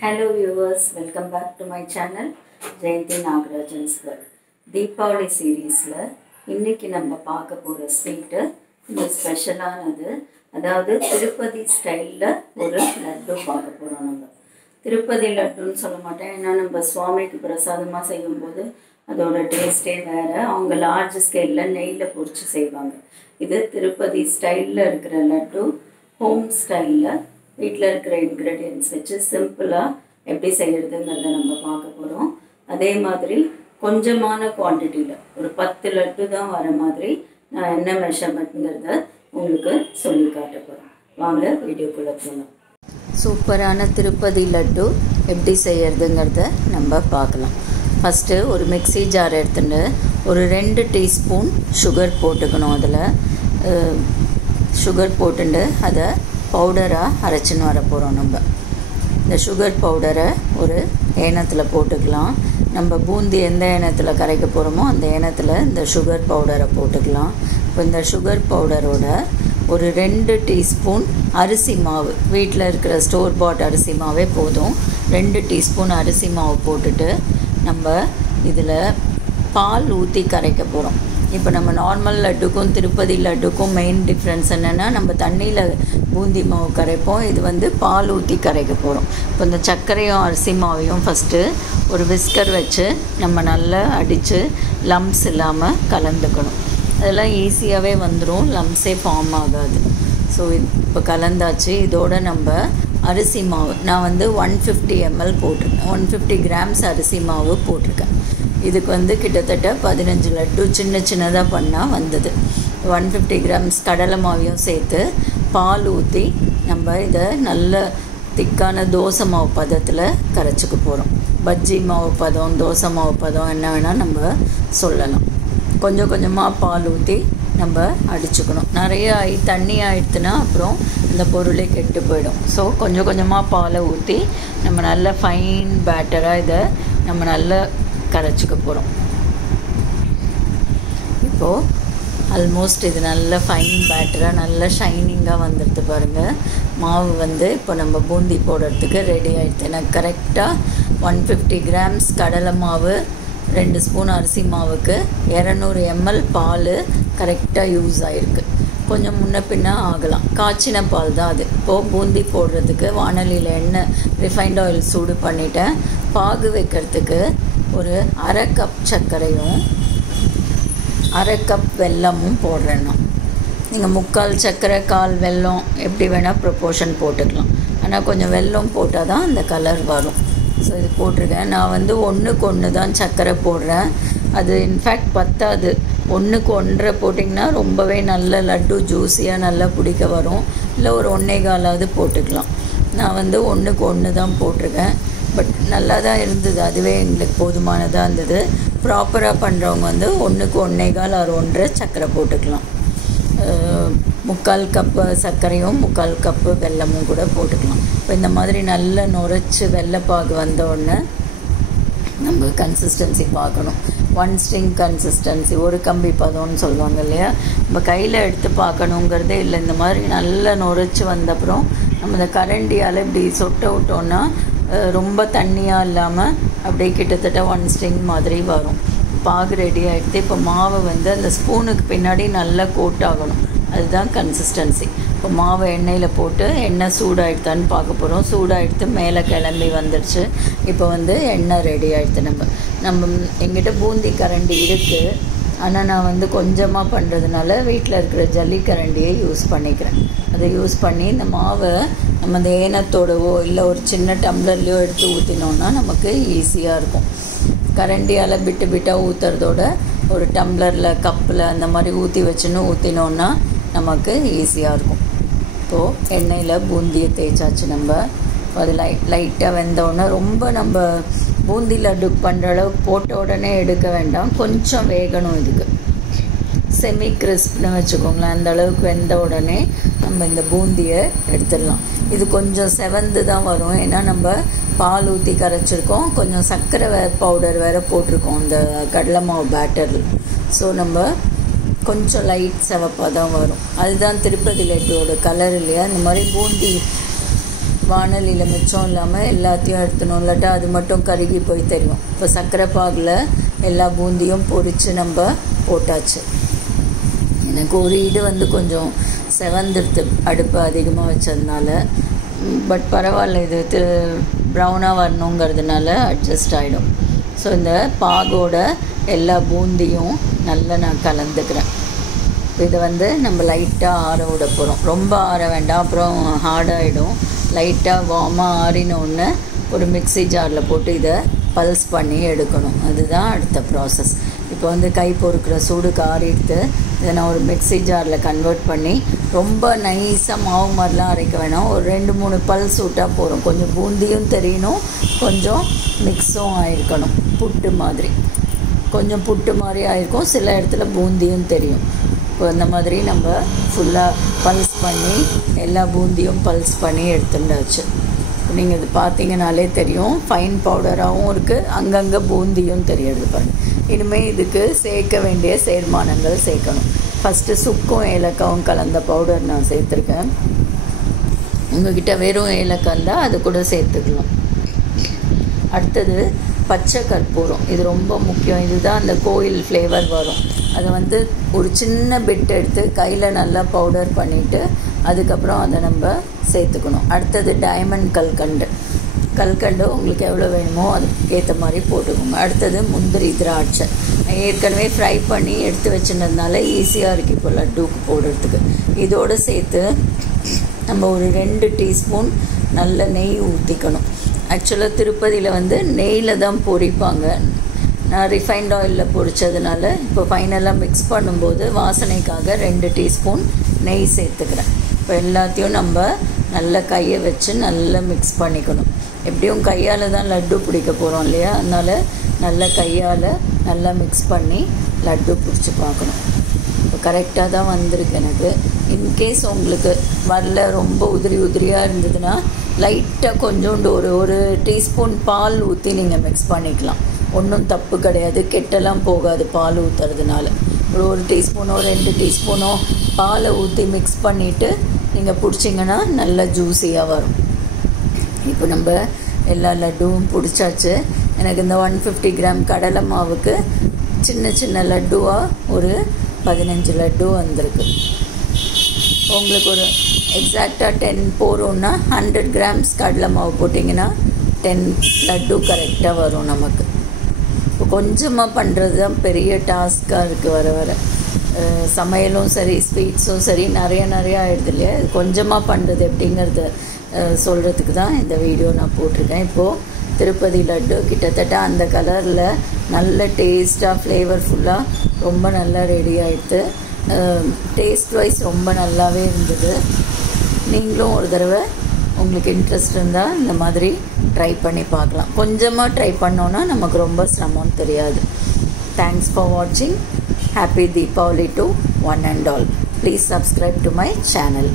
Hello viewers, welcome back to my channel Jayanti Nagarajan's World. Deepavali series la இன்னைக்கு நம்ம பார்க்க போற sweet இந்த ஸ்பெஷலானது. அதாவது திருப்பதி ஸ்டைல்ல ஒரு லட்டு பார்க்க போறோம். நம்ம திருப்பதி லட்டுன்னு சொல்ல மாட்டேன், ஏன்னா நம்ம சுவாமிக்கு பிரசாதமா செய்யும்போது அதோட டேஸ்டே வேற. அவங்க லார்ஜ் ஸ்கேல்ல நெய்ல பொரிச்சு செய்வாங்க. இது திருப்பதி ஸ்டைல்ல இருக்கிற லட்டு, ஹோம் ஸ்டைல்ல வீட்டில் இருக்கிற இன்க்ரீடியன்ட்ஸ் வச்சு சிம்பிளாக எப்படி செய்கிறதுங்கிறத நம்ம பார்க்க போகிறோம். அதே மாதிரி கொஞ்சமான குவான்டிட்டியில் ஒரு 10 லட்டு தான் வர மாதிரி நான் என்ன மெஷர்மெண்ட்ங்கிறத உங்களுக்கு சொல்லி காட்ட போகிறேன். வாங்க வீடியோக்குள்ளே போகலாம். சூப்பரான திருப்பதி லட்டு எப்படி செய்கிறதுங்கிறத நம்ம பார்க்கலாம். ஃபஸ்ட்டு ஒரு மிக்ஸி ஜார் எடுத்துட்டு ஒரு 2 டீஸ்பூன் சுகர் போட்டுக்கணும். அதில் சுகர் போட்டுட்டு அதை பவுடராக அரைச்சின்னு வர போகிறோம். நம்ம இந்த சுகர் பவுடரை ஒரு ஏனத்தில் போட்டுக்கலாம். நம்ம பூந்தி எந்த ஏனத்தில் கரைக்க போகிறோமோ அந்த ஏனத்தில் இந்த சுகர் பவுடரை போட்டுக்கலாம். இப்போ இந்த சுகர் பவுடரோட ஒரு 2 டீஸ்பூன் அரிசி மாவு, வீட்டில் இருக்கிற ஸ்டோர் பாட் அரிசி மாவே போதும். 2 டீஸ்பூன் அரிசி மாவு போட்டுட்டு நம்ம இதில் பால் ஊற்றி கரைக்க போகிறோம். இப்போ நம்ம நார்மல் லட்டுக்கும் திருப்பதி லட்டுக்கும் மெயின் டிஃப்ரென்ஸ் என்னென்னா, நம்ம தண்ணியில் பூந்தி மாவு கரைப்போம், இது வந்து பால் ஊற்றி கரைக்க போகிறோம். இப்போ இந்த சர்க்கரையும் அரிசி மாவையும் ஃபஸ்ட்டு ஒரு விஸ்கர் வச்சு நம்ம நல்லா அடித்து லம்ஸ் இல்லாமல் கலந்துக்கணும். அதெல்லாம் ஈஸியாகவே வந்துடும், லம்ஸே ஃபார்ம் ஆகாது. ஸோ இப்போ கலந்தாச்சு. இதோட நம்ம அரிசி மாவு நான் வந்து 150 ml போட்டிருக்கேன், 150 கிராம்ஸ் அரிசி மாவு போட்டிருக்கேன். இதுக்கு வந்து கிட்டத்தட்ட 15 லட்டு சின்ன சின்னதாக பண்ணால் வந்தது. 150 கிராம்ஸ் கடலை மாவையும் சேர்த்து பால் ஊற்றி நம்ம இதை நல்ல திக்கான தோசை மாவு பதத்தில் கரைச்சிக்க போகிறோம். பஜ்ஜி மாவு பதம், தோசை மாவு பதம் என்ன வேணால் நம்ம சொல்லலாம். கொஞ்சம் கொஞ்சமாக பால் ஊற்றி நம்ம அடிச்சுக்கணும். நிறைய தண்ணி ஆயிடுத்துன்னா அப்புறம் இந்த பொருளே கெட்டு போயிடும். ஸோ கொஞ்சம் கொஞ்சமாக பாலை ஊற்றி நம்ம நல்ல ஃபைன் பேட்டராக இதை நம்ம நல்லா கரைச்சிக்க போகிறோம். இப்போது ஆல்மோஸ்ட் இது நல்ல ஃபைன் பேட்டராக நல்ல ஷைனிங்காக வந்துடுது பாருங்கள். மாவு வந்து இப்போ நம்ம பூந்தி போடுறதுக்கு ரெடி ஆகிடுது. எனக்கு கரெக்டாக 150 கிராம்ஸ் கடலை மாவு, 2 ஸ்பூன் அரிசி மாவுக்கு 200 ml பால் கரெக்டாக யூஸ் ஆகிருக்கு. கொஞ்சம் முன்ன பின்ன ஆகலாம், காய்ச்சின பால் தான் அது. இப்போது பூந்தி போடுறதுக்கு வானலியில் எண்ணெய் ரிஃபைண்ட் ஆயில் சூடு பண்ணிவிட்டேன். பாகு வைக்கிறதுக்கு ஒரு 1/2 கப் சர்க்கரையும் 1/2 கப் வெல்லமும் போடுறேன்னா, நீங்கள் 3/4 சர்க்கரை 1/4 வெல்லம் எப்படி வேணால் ப்ரொப்போர்ஷன் போட்டுக்கலாம். ஆனால் கொஞ்சம் வெல்லம் போட்டால் தான் அந்த கலர் வரும். ஸோ இது போட்டிருக்கேன். நான் வந்து 1க்கு 1 தான் சர்க்கரை போடுறேன். அது இன்ஃபேக்ட் பத்தாது. 1க்கு 1.5 போட்டிங்கன்னா ரொம்பவே நல்ல லட்டு ஜூஸியாக நல்லா பிடிக்க வரும். இல்லை ஒரு 1.25 போட்டுக்கலாம். நான் வந்து 1க்கு 1 தான் போட்டிருக்கேன். பட் நல்லா தான் இருந்தது, அதுவே எங்களுக்கு போதுமானதாக இருந்தது. ப்ராப்பராக பண்ணுறவங்க வந்து 1க்கு 1.25 or 1.5 சர்க்கரை போட்டுக்கலாம். 3/4 கப்பு சர்க்கரையும் 3/4 கப்பு வெல்லமும் கூட போட்டுக்கலாம். இப்போ இந்த மாதிரி நல்லா நுரைச்சி வெள்ளைப்பாகு வந்த உடனே நம்ம கன்சிஸ்டன்சி பார்க்கணும். 1 ஸ்ட்ரிங் கன்சிஸ்டன்சி, ஒரு கம்பி பதம்னு சொல்லுவாங்க இல்லையா, நம்ம கையில் எடுத்து பார்க்கணுங்கிறதே இல்லை. இந்த மாதிரி நல்லா நுரைச்சி வந்தப்புறம் நம்ம இந்த கரண்டியால் இப்படி சொட்ட விட்டோன்னா ரொம்ப தண்ணியாக இல்லாமல் அப்படியே கிட்டத்தட்ட 1 ஸ்ட்ரிங் மாதிரி வரும். பாகு ரெடி ஆகிடுது. இப்போ மாவை வந்து அந்த ஸ்பூனுக்கு பின்னாடி நல்லா கோட் ஆகணும், அதுதான் கன்சிஸ்டன்சி. இப்போ மாவை எண்ணெயில் போட்டு எண்ணெய் சூடாகிடுதான்னு பார்க்க போகிறோம். சூடாகிடுத்து மேலே கிளம்பி வந்துடுச்சு. இப்போ வந்து எண்ணெய் ரெடி ஆகிடுது. நம்ம எங்கிட்ட பூந்தி கரண்டி இருக்குது, ஆனால் நான் வந்து கொஞ்சமாக பண்ணுறதுனால வீட்டில் இருக்கிற ஜல்லிக்கரண்டியை யூஸ் பண்ணிக்கிறேன். அதை யூஸ் பண்ணி இந்த மாவை நம்ம அந்த ஏனத்தோடவோ இல்லை ஒரு சின்ன டம்ளர்லையோ எடுத்து ஊற்றினோன்னா நமக்கு ஈஸியாக இருக்கும். கரண்டியால் பிட்டு பிட்டாக ஊற்றுறதோட ஒரு டம்ளரில் கப்பில் அந்த மாதிரி ஊற்றி வச்சுன்னு ஊற்றினோன்னா நமக்கு ஈஸியாக இருக்கும். இப்போது எண்ணெயில் பூந்தியை தேய்ச்சாச்சு. நம்ம அது லைட்டாக வெந்தோடனே ரொம்ப நம்ம பூந்தி லட்டு பண்ணுற அளவுக்கு போட்ட உடனே எடுக்க வேண்டாம், கொஞ்சம் வேகணும். இதுக்கு செமி கிறிஸ்ப்னு வச்சுக்கோங்களேன். அந்த அளவுக்கு வெந்த உடனே நம்ம இந்த பூந்தியை எடுத்துடலாம். இது கொஞ்சம் செவந்து தான் வரும், ஏன்னா நம்ம பால் ஊற்றி கரைச்சிருக்கோம், கொஞ்சம் சர்க்கரை பவுடர் வேறு போட்டிருக்கோம் இந்த கடலை மாவு பேட்டரில். ஸோ நம்ம கொஞ்சம் லைட் செவப்பாக தான் வரும். அதுதான் திருப்பதி லட்டோட கலர் இல்லையா. இந்த மாதிரி பூந்தி வானலியில் மிச்சம் இல்லாமல் எல்லாத்தையும் எடுத்துணும், இல்லாட்டா அது மட்டும் கருகி போய் தெரியும். இப்போ சர்க்கரை பாகில் எல்லா பூந்தியும் பொரித்து நம்ம போட்டாச்சு. எனக்கு ஒரு இடு வந்து கொஞ்சம் செவந்துடுத்து அடுப்பு அதிகமாக வச்சதுனால. பட் பரவாயில்ல, இது ப்ரௌனாக வரணுங்கிறதுனால அட்ஜஸ்ட் ஆகிடும். ஸோ இந்த பாகோட எல்லா பூந்தியும் நல்லா நான் கலந்துக்கிறேன். இதை வந்து நம்ம லைட்டாக ஆற விட போகிறோம். ரொம்ப ஆற வேண்டாம், அப்புறம் ஹார்டாகிடும். லைட்டாக வார்மாக ஆறினோன்னு ஒரு மிக்ஸி ஜாரில் போட்டு இதை பல்ஸ் பண்ணி எடுக்கணும். அதுதான் அடுத்த ப்ராசஸ். இப்போ வந்து கை பொறுக்கிற சூடுக்கு ஆறிட்டு இதை நான் ஒரு மிக்ஸி ஜாரில் கன்வெர்ட் பண்ணி, ரொம்ப நைஸாக மாவு மாதிரிலாம் அரைக்க வேணாம், ஒரு 2-3 பல்ஸ் விட்டால் போகிறோம். கொஞ்சம் பூந்தியும் தெரியணும், கொஞ்சம் மிக்ஸும் ஆகிருக்கணும். புட்டு மாதிரி கொஞ்சம் புட்டு மாதிரி ஆகிருக்கும், சில இடத்துல பூந்தியும் தெரியும். இப்போ இந்த மாதிரி நம்ம ஃபுல்லாக பல்ஸ் பண்ணி எல்லா பூந்தியும் பல்ஸ் பண்ணி எடுத்துட்டாச்சு. நீங்கள் இது பார்த்தீங்கனாலே தெரியும், ஃபைன் பவுடராகவும் இருக்குது, அங்கங்கே பூந்தியும் தெரியுது பாருங்கள். இனிமேல் இதுக்கு சேர்க்க வேண்டிய சேர்மானங்கள் சேர்க்கணும். ஃபஸ்ட்டு சுக்கும் ஏலக்காவும் கலந்த பவுடர் நான் சேர்த்துருக்கேன். உங்கள்கிட்ட வெறும் ஏலக்காய் இருந்தால் அது கூட சேர்த்துக்கலாம். அடுத்தது பச்சை கற்பூரம், இது ரொம்ப முக்கியம். இதுதான் அந்த கோயில் ஃப்ளேவர் வரும். அதை வந்து ஒரு சின்ன பிட் எடுத்து கையில் நல்லா பவுடர் பண்ணிவிட்டு அதுக்கப்புறம் அதை நம்ம சேர்த்துக்கணும். அடுத்தது டைமண்ட் கல்கண்டு உங்களுக்கு எவ்வளோ வேணுமோ அதுக்கேற்ற மாதிரி போட்டுக்கோங்க. அடுத்தது முந்திரி திராட்சை ஏற்கனவே ஃப்ரை பண்ணி எடுத்து வச்சுருந்ததுனால ஈஸியாக இருக்குது இப்போ லட்டுக்கு போடுறதுக்கு. இதோடு சேர்த்து நம்ம ஒரு 2 டீஸ்பூன் நல்ல நெய் ஊற்றிக்கணும். ஆக்சுவலாக திருப்பதியில் வந்து நெய்யில் தான் பொரிப்பாங்க. நான் ரிஃபைண்ட் ஆயிலில் பொரிச்சதுனால இப்போ ஃபைனலாக மிக்ஸ் பண்ணும்போது வாசனைக்காக 2 டீஸ்பூன் நெய் சேர்த்துக்கிறேன். இப்போ எல்லாத்தையும் நம்ம நல்ல கையை வச்சு நல்லா மிக்ஸ் பண்ணிக்கணும். எப்படியும் கையால் தான் லட்டு பிடிக்க போகிறோம் இல்லையா, அதனால் நல்ல கையால் நல்லா மிக்ஸ் பண்ணி லட்டு பிடிச்சி பார்க்கணும். இப்போ கரெக்டாக தான் வந்திருக்கு எனக்கு. இன்கேஸ் உங்களுக்கு வரல, ரொம்ப உதிரியாக இருந்ததுன்னா லைட்டாக கொஞ்சோண்டு ஒரு டீஸ்பூன் பால் ஊற்றி நீங்கள் மிக்ஸ் பண்ணிக்கலாம். ஒன்றும் தப்பு கிடையாது, கெட்டெல்லாம் போகாது பால் ஊற்றுறதுனால. ஒரு டீஸ்பூனோ 2 டீஸ்பூனோ பாலை ஊற்றி மிக்ஸ் பண்ணிவிட்டு நீங்கள் பிடிச்சிங்கன்னா நல்லா ஜூஸியாக வரும். இப்போ நம்ம எல்லா லட்டுவும் பிடிச்சாச்சு. எனக்கு இந்த 150 கிராம் கடலை மாவுக்கு சின்ன லட்டுவாக ஒரு 15 லட்டு வந்திருக்கு. உங்களுக்கு ஒரு எக்ஸாக்டாக 10 போகிறோன்னா 100 கிராம்ஸ் கடலை மாவு போட்டிங்கன்னா 10 லட்டு கரெக்டாக வரும் நமக்கு. இப்போ கொஞ்சமாக பண்ணுறது தான் பெரிய டாஸ்க்காக இருக்குது. வர சமையலும் சரி ஸ்வீட்ஸும் சரி நிறையா ஆகிடுது இல்லையா, கொஞ்சமாக பண்ணுறது எப்படிங்கிறத சொல்கிறதுக்கு தான் இந்த வீடியோ நான் போட்டிருக்கேன். இப்போது திருப்பதி லட்டு கிட்டத்தட்ட அந்த கலரில் நல்ல டேஸ்ட்டாக ஃப்ளேவர்ஃபுல்லாக ரொம்ப நல்லா ரெடி ஆகிடுது. டேஸ்ட் வைஸ் ரொம்ப நல்லாவே இருந்தது. நீங்களும் ஒரு தடவை உங்களுக்கு இன்ட்ரெஸ்ட் இருந்தால் இந்த மாதிரி ட்ரை பண்ணி பார்க்கலாம். கொஞ்சமாக ட்ரை பண்ணோன்னா நமக்கு ரொம்ப சிரமம்னு தெரியாது. தேங்க்ஸ் ஃபார் வாட்சிங். Happy Deepavali to one and all. Please subscribe to my channel.